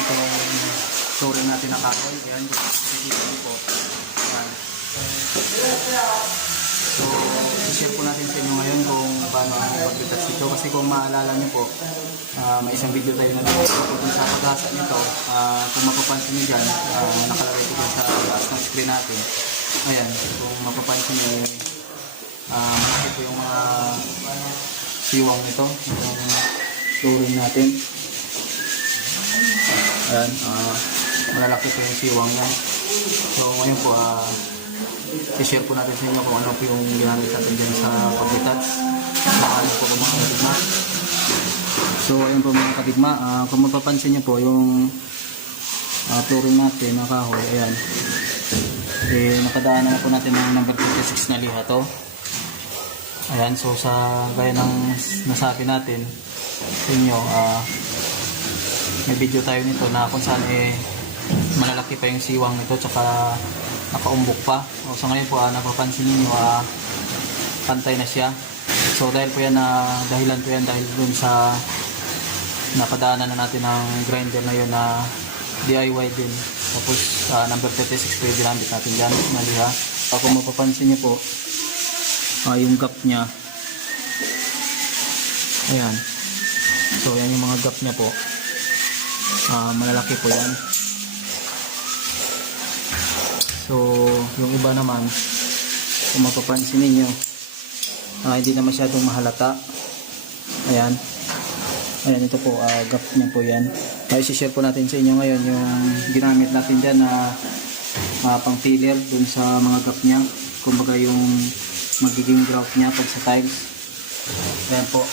itong touring natin na kahoy. Ayan, makikita niyo po. Ayan. So, i-share po natin sa inyo ngayon kung paano ang pag-retouch nito. Kasi kung maalala niyo po, may isang video tayo na nakapagpunta sa pag-asa nito. Kung mapapansin niyo dyan, nakalagay po dyan sa taas ng screen natin. Ayan, kung mapapansin niyo, malaki po yung mga siwang nito, yung touring natin. Ayan, malalaki po yung siwang yan. So ngayon po, i-share po natin sa inyo kung ano po yung ginamit natin dyan sa pag-retouch. Paano po mga kadigma. So ayun po mga kadigma, kung mapapansin nyo po yung touring natin na kahoy, ayan. Nakadaan naman po natin ng number 26 na liha to. Ayan, so sa gaya ng nasabi natin sa inyo, may video tayo nito na kung saan malalaki pa yung siwang nito tsaka nakaumbok pa. O sa ngayon po, napapansin niyo pantay na siya. So dahil po yan, dahilan po yan dahil dun sa napadaanan na natin ng grinder na yun na DIY din. Tapos number 36 po yung ginamit natin dyan na liha. Kung mapapansin niyo po, yung gap niya, ayan, so yan yung mga gap niya po, malalaki po yan. So yung iba naman, kung mapapansin ninyo, hindi na masyadong mahalata. Ayan, ayan, ito po, gap niya po yan. I-share po natin sa inyo ngayon yung ginamit natin dyan na pang filler dun sa mga gap niya, kumbaga yung magiging grout niya pag sa tiles. Ayan po.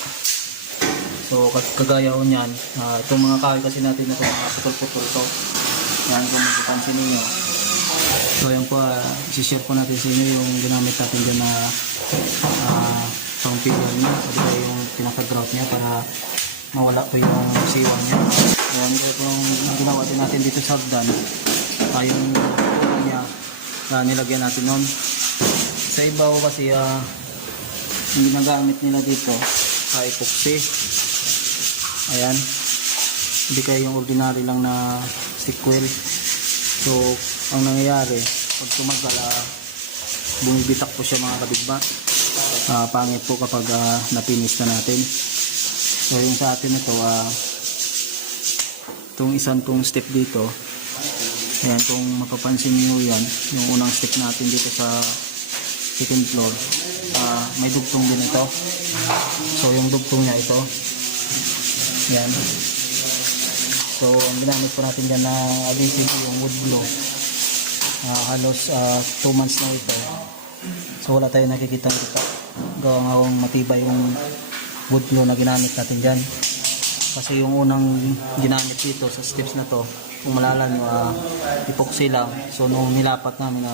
So kagaya ho niyan, itong mga kahoy kasi natin na itong mga putol-putol to. Yan, kung mapapansin ninyo. So ayan po, i-share po natin sa inyo yung ginamit natin dyan na pang filler niya, o yung pinaka-grout niya para mawala po yung siwang niya. Ayan, ito yung ginawa din natin dito sa hagdan. Yung tulong niya, nilagyan natin nun. Sa iba ko kasi yung ginagamit nila dito epoxy. Ayan, hindi kayo yung ordinary lang na stick wheel. So ang nangyayari pag tumagal, bumibitak po siya mga kadigma. Pangit po kapag napinis na natin. So yung sa atin ito, itong isang tong step dito, ayan, kung mapapansin niyo yan, yung unang step natin dito sa second floor, may dugtong din ito. So yung dugtong niya ito, yan. So ang ginamit po natin dyan na adhesive yung wood glue, halos 2 months na ito. So wala tayong nakikita dito, gawa nga kung matibay yung wood glue na ginamit natin dyan. Kasi yung unang ginamit dito sa steps na to, kung malala nyo, epoxy lang. So nung nilapat namin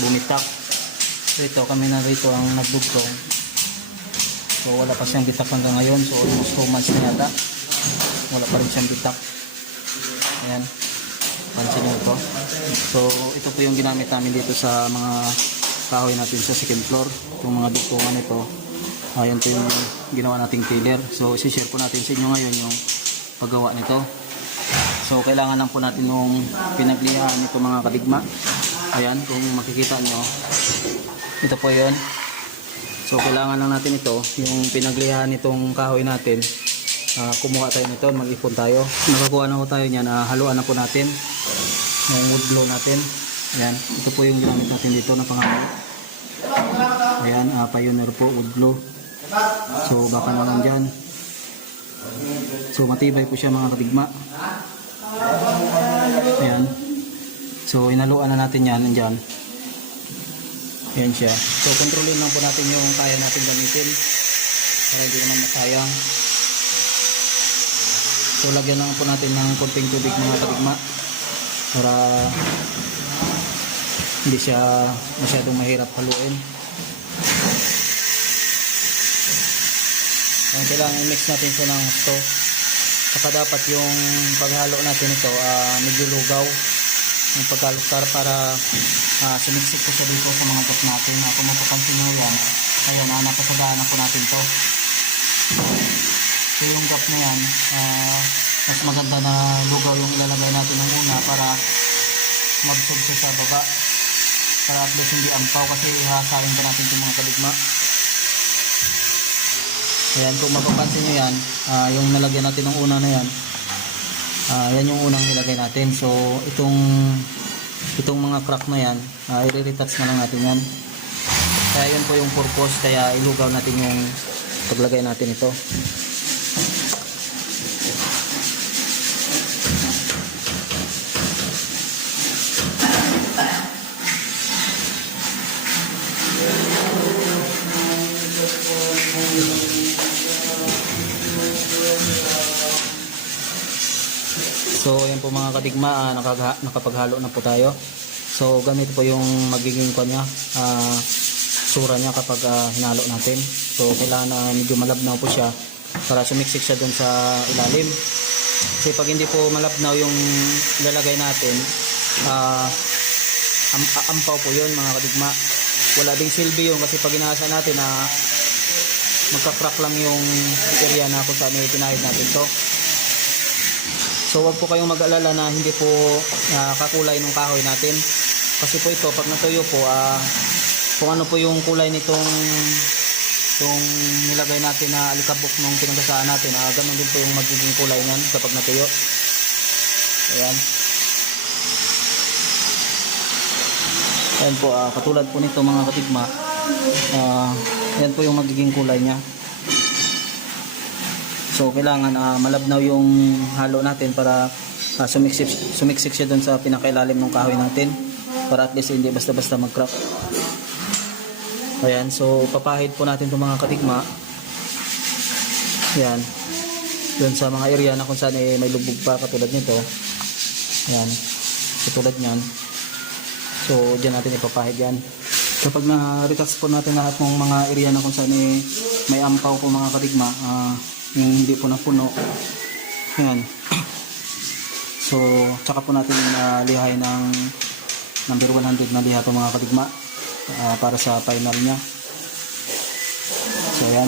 bumitak. So ito, kami na rito ang nagdugtong. So wala pa siyang bitak hanggang ngayon. So almost 2 months na yata, wala pa rin siyang bitak. Ayan, pansin nyo ito. So ito po yung ginamit namin dito sa mga kahoy natin sa second floor. Itong mga dugtungan nito, ayan po yung ginawa nating filler. So isi-share po natin sa inyo ngayon yung paggawa nito. So kailangan lang po natin nung pinaglihaan nito mga kadigma. Ayan, kung makikita nyo, ito po yun. So kailangan lang natin ito, yung pinaglihaan nitong kahoy natin. Kumuha tayo nito, mag-ipon tayo. Nakakuha na po tayo niyan, haluan na po natin yung wood glue natin. Ayan, ito po yung ginamit natin dito na pangalan. Ayan, Pioneer po, wood glue. So baka naman dyan. So matibay po siya mga kadigma. Ayan. So inaluan na natin yan, nandyan. Ayan siya. So kontrolin lang po natin yung kaya natin gamitin para hindi naman masayang. So lagyan lang po natin ng konting tubig mga kadigma para hindi siya masyadong mahirap haluin. Kailangan i-mix natin siya ng gusto. Saka dapat yung paghalo natin ito medyo lugaw yung paghalo para sumiksik ko siya dito sa mga pot natin. Kung mapapansin nyo yan, ayun, napasadaan na po natin to. So yung gap na yan, mas maganda na lugaw yung ilalagay natin ng una para mabsorb siya sa baba, para at least hindi ampaw kasi hahasain pa natin itong mga kadigma. Ayan, kung mapapansin nyo yan, yung nalagyan natin ng una na yan, yan yung unang nilagay natin. So itong mga crack na yan, i-retouch na lang natin yan. Kaya yun po yung purpose, kaya ilugaw natin yung paglagay natin ito. So ayan po mga kadigma, nakapaghalo na po tayo. So ganito po yung magiging kanya, sura niya kapag hinalo natin. So kailangan na medyo malabnaw po siya para sumiksik siya dun sa ilalim. Kasi pag hindi po malabnaw yung ilalagay natin, ampaw po yun mga kadigma. Wala ding silbi yun kasi pag inasa natin magka-crack lang yung area na kung saan pinahid natin to. So wag po kayong mag-alala na hindi po kakulay ng kahoy natin. Kasi po ito, pag natuyo po, kung ano po yung kulay nitong nilagay natin na alikabok nung pinagkasaan natin, ganun din po yung magiging kulay niyan kapag natuyo. Ayan. Ayan po, katulad po nito mga katigma, ayan po yung magiging kulay niya. So kailangan malabnaw yung halo natin para sumiksik siya doon sa pinakailalim ng kahoy natin, para at least hindi basta-basta mag-crack. Ayan, so papahid po natin itong mga katigma. Ayan, doon sa mga area na kung saan may lubog pa katulad nito. Ayan, katulad nyan. So dyan natin ipapahid yan. Kapag na-retouch po natin lahat ng mga area na kung saan may ampaw po mga katigma, yung hindi po napuno, ayan. So tsaka po natin lihay ng number 100 na liha ito mga kadigma, para sa final nya. So ayan,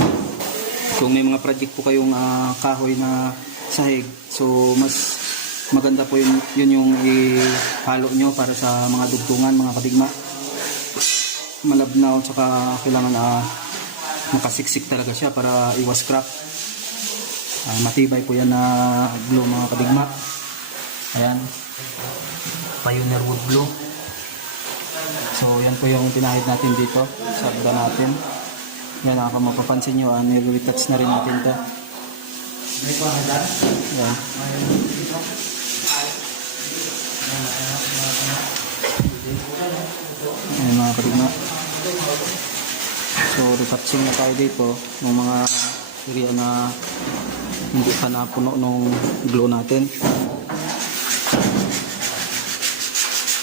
kung may mga project po kayong kahoy na sahig, so mas maganda po yun yung ihalo nyo para sa mga dugtungan mga kadigma. Malabnaw, tsaka kailangan makasiksik talaga siya para iwas crack. Matibay po yan na glue mga kadigma. Ayan, Pioneer wood glue. So yan po yung pinahid natin dito sa agda natin. Yan, kung mapapansin nyo, nire-retouch na rin natin ito. Ayan. Ayan mga kadigma. So retouching na tayo dito ng mga area na hindi pa napuno nung glue natin.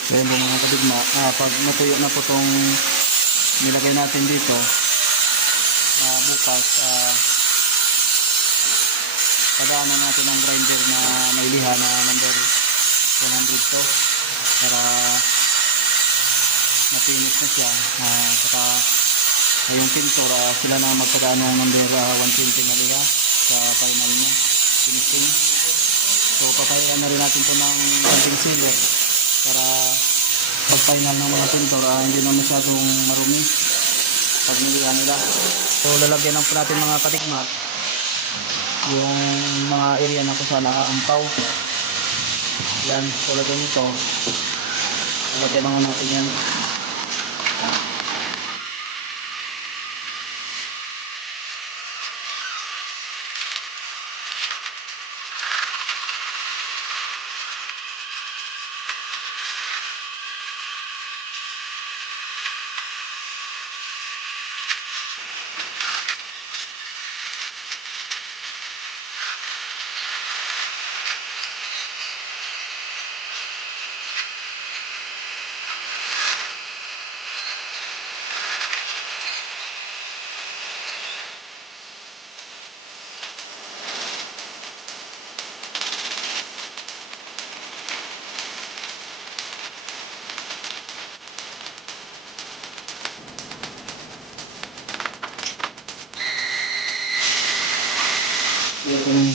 Ayan po mga kadigma, pag natuyo na po itong nilagay natin dito, bukas padaanan natin ang grinder na may liha na number 100 to para mapinis na siya. Saka yung pintor, sila na magpadaan ng number 120 na liha sa final niya, finishing. So papayan na rin natin ito ng konting sealer para pag final ng mga pintor, hindi na masyadong marumi pag nilihan nila. So lalagyan lang po natin mga katigma yung mga area na kung saan nakaampaw. Yan, tulad nito, lalagyan lang natin yan.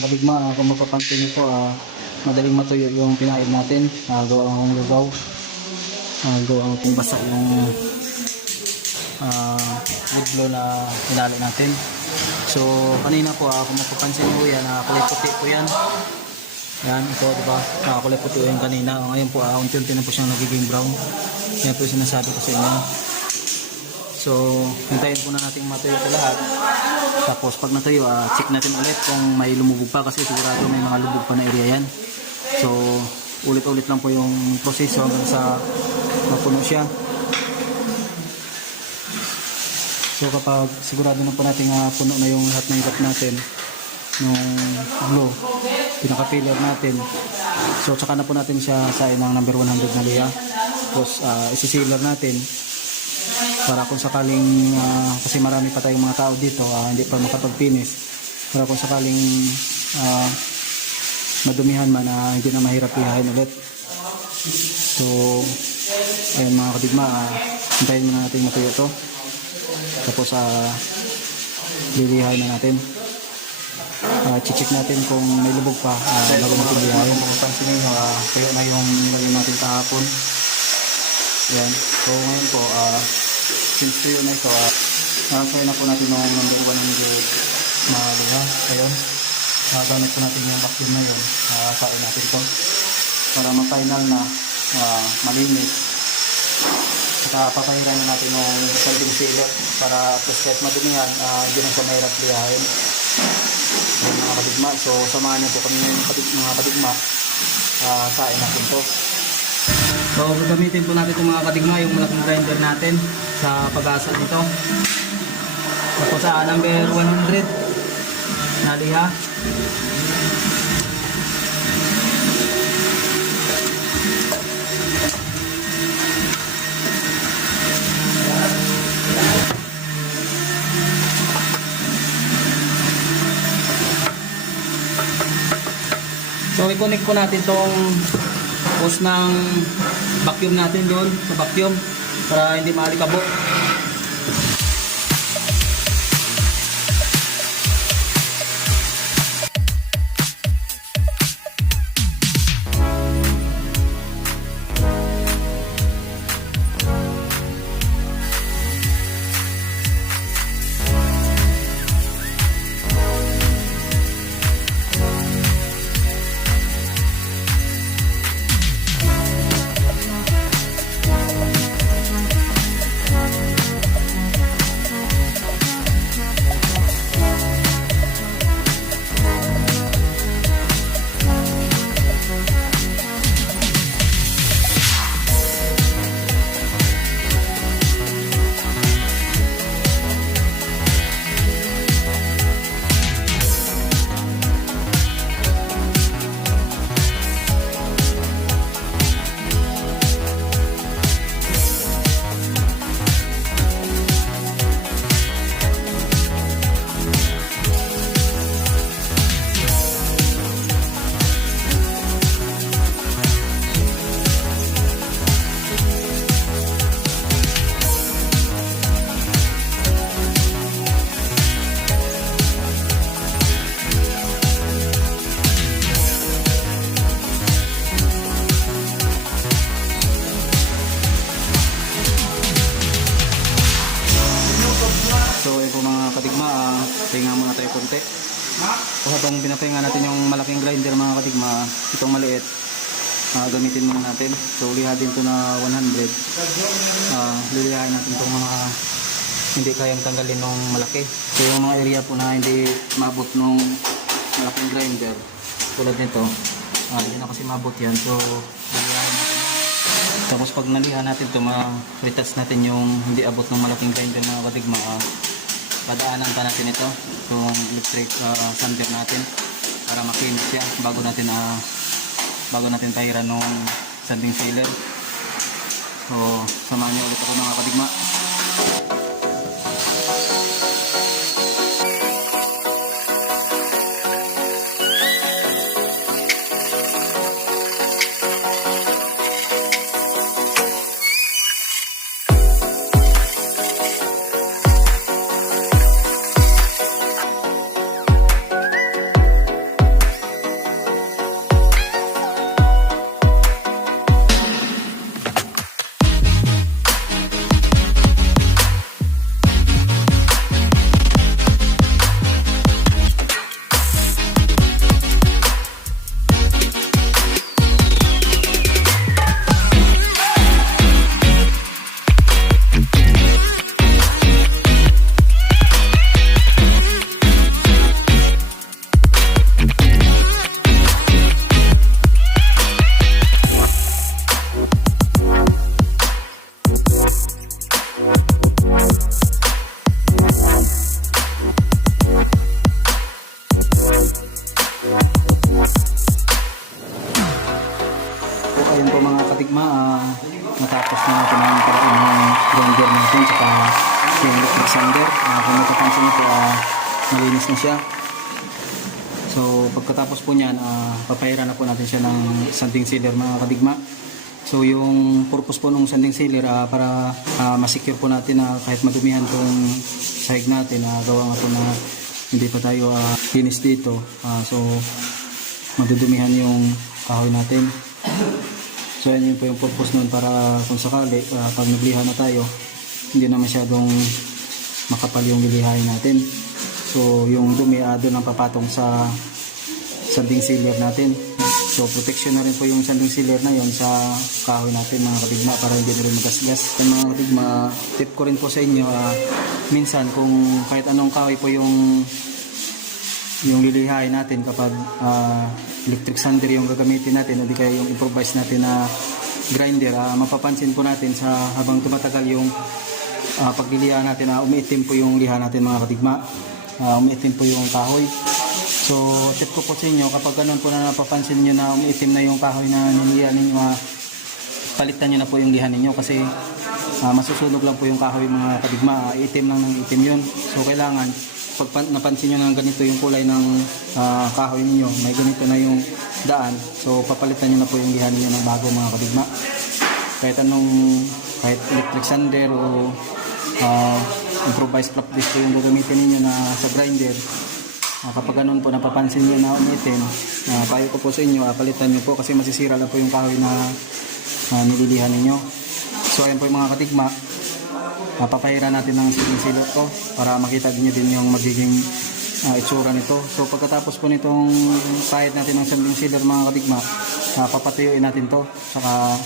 kadigma, kung mapapansin niyo po, madaling matuyo yung pinaid natin. Gawa ng lugaw. Gawa ng kung basa yung wood na inalo natin. So kanina po, kung mapapansin niyo yan, kulay puti po yan. Yan, ito diba, kulay puti yung kanina. Ngayon po, unti-unti na po siyang nagiging brown. Yan po yung sinasabi ko sa inyo. So hintayin po na natin matuyo ito lahat. Tapos pag natuyo, check natin ulit kung may lumubog pa, kasi sigurado may mga lubog pa na area yan. So ulit-ulit lang po yung proseso hanggang sa mapuno siya. So kapag sigurado na po natin puno na yung lahat ng ikot natin nung glue, pinaka-filler natin, so tsaka na po natin siya sain ng number 100 na liya. Tapos isi-sealer natin para kung sakaling kasi marami pa tayong mga tao dito, hindi pa makapag-finish, para kung sakaling madumihan man, hindi na mahirap lihain ulit. So ayun mga kadigma, hintayin muna natin matuyo to, tapos lilihain na natin. Check natin kung may lubog pa bago natin lihain. Kung mapansin nyo, tuyo na yung nilagay natin kahapon. Ayan. So ngayon po, since tuyo na ito, kaya na po natin yung number 100 na liha. Ayun, gamit po natin yung vacuum na yun, sain natin ito para ma-final na malinis. At papahiran na natin yung sliding sealer para kahit madumihan, hindi na siya mahirap lihain. Ayun mga kadigma, so samahan niyo po kami mga kadigma, sain natin ito. So gagamitin po natin itong mga kadigma, yung malaking grinder natin sa pag-asa dito. Tapos sa number 100 na liha. So i-connect po natin tong hose ng vacuum natin doon sa vacuum para hindi maalikabok. Pahinga muna tayo konti. So habang pinapahinga natin yung malaking grinder mga kadigma, itong maliit gamitin muna natin. So liha din to na 100. Lilihain natin itong mga hindi kayang tanggalin ng malaki. So yung mga area po na hindi mabot ng malaking grinder tulad nito, hindi na kasi mabot yan. So lilihain natin. Tapos pag naliha natin ito, retouch natin yung hindi abot ng malaking grinder mga kadigma. Padaanan pa natin ito, itong electric sander natin para makinis siya bago natin tahiran ng sanding sealer. So samahan niyo ulit ako mga kadigma. ayun po mga katigma, natapos na natin ang parain ng grinder natin tsaka yung electric sander. Kung napapansin nyo po, malinis na siya. So pagkatapos po niyan, papahiran na po natin siya ng sanding sealer mga kadigma. So yung purpose po ng sanding sealer para masecure po natin na kahit madumihan tong sahig natin, gawa nga po na hindi pa tayo finish dito. So madudumihan yung kahoy natin. So yan yun po yung purpose nun, para kung sakali pag nagliha na tayo, hindi na masyadong makapal yung lilihain natin. So yung dumi doon ang papatong sa sanding sealer natin. So protection na rin po yung sanding sealer na yon sa kahoy natin mga kadigma, para hindi na rin magasgas. Mga kadigma, tip ko rin po sa inyo, minsan kung kahit anong kahoy po yung lilihain natin, kapag electric sander yung gagamitin natin o di kaya yung improvise natin na grinder, mapapansin po natin sa habang tumatagal yung pagliliha natin, umiitim po yung liha natin mga kadigma, umiitim po yung kahoy. So tip ko po sa inyo, kapag ganun po na napapansin nyo na umiitim na yung kahoy na niliha ninyo, palitan nyo na po yung liha ninyo, kasi masusunog lang po yung kahoy mga kadigma, itim lang ng itim yun. So kailangan pag napansin nyo na ganito yung kulay ng kahoy ninyo, may ganito na yung daan, so papalitan nyo na po yung liha ninyo ng bago mga kadigma. Kahit electric sander o improvised flap disc po yung gagamitin ninyo na sa grinder, kapag ganun po napapansin nyo na umitin, payo ko po sa inyo, palitan nyo po, kasi masisira lang po yung kahoy na nililihan ninyo. So ayan po yung mga kadigma, papahiran natin ng sanding sealer to para makita niyo din yung magiging itsura nito. So pagkatapos po nitong pahid natin ng sanding sealer mga kadigma, papatuyuin natin to, saka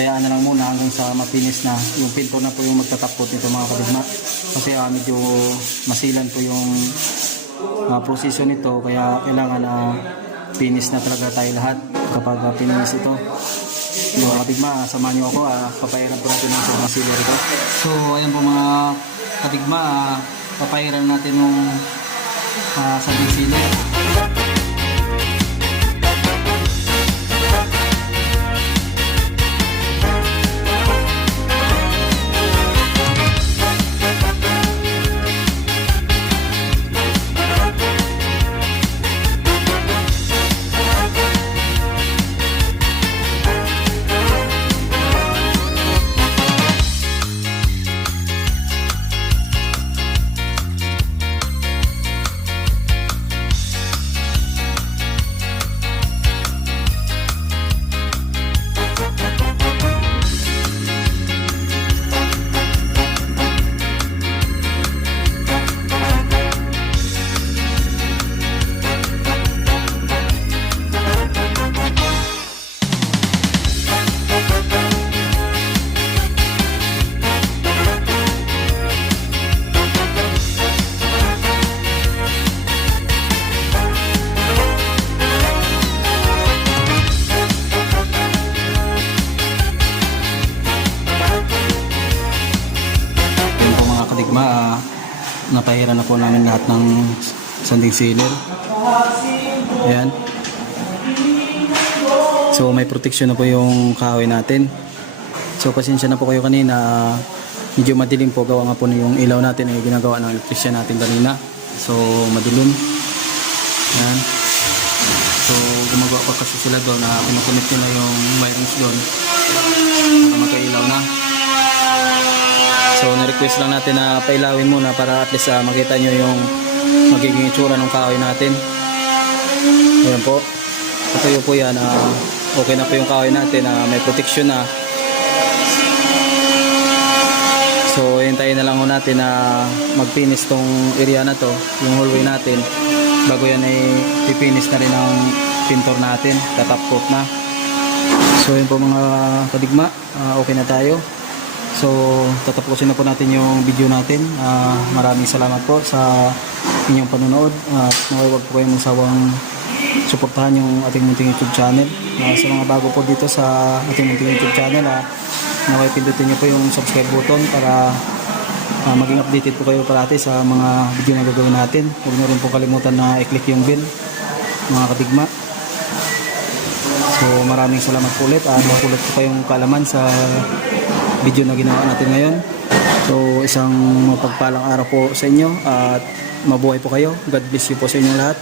hayaan na lang muna hanggang sa mapinis na yung pinto na po yung magtatapot nito mga kadigma, kasi medyo masilan po yung proseso nito, kaya kailangan finish na talaga tayo lahat kapag finish ito. Mga kadigma, samahan nyo ako, papahiran po natin ng sanding sealer ito. So ayan po mga kadigma, papahiran natin ng sanding sealer. Napahiran na po namin lahat ng sanding sealer. Ayan. So may protection na po yung kahoy natin. So pasensya na po kayo kanina, medyo madilim po, gawa nga po na yung ilaw natin ay ginagawa ng electrician natin kanina. So madilim. Ayan. So gumagawa pa kasi sila doon na kinukunik nila yung wirings doon para magkailaw na. So na-request lang natin na pailawin muna para at least makita nyo yung magiging itsura ng kahoy natin. Ayan po, patuyo po yan, okay na po yung kahoy natin, may protection na. So hintayin na lang ho natin na mag-finish tong area na to, yung hallway natin, bago yan ay pipinish na rin ang pintor natin, tatap coat na. So yun po mga kadigma, okay na tayo. So tatapusin na po natin yung video natin. Maraming salamat po sa inyong panonood, at huwag po kayong magsawang suportahan yung ating munting YouTube channel. Sa mga bago po dito sa ating munting YouTube channel, pindutin nyo po yung subscribe button para maging updated po kayo parati sa mga video na gagawin natin. Huwag nyo rin po kalimutan na i-click yung bell mga kadigma. So maraming salamat po ulit. Makulit po kayong kaalaman sa video na ginawa natin ngayon. So isang mapagpalang araw po sa inyo at mabuhay po kayo. God bless you po sa inyong lahat.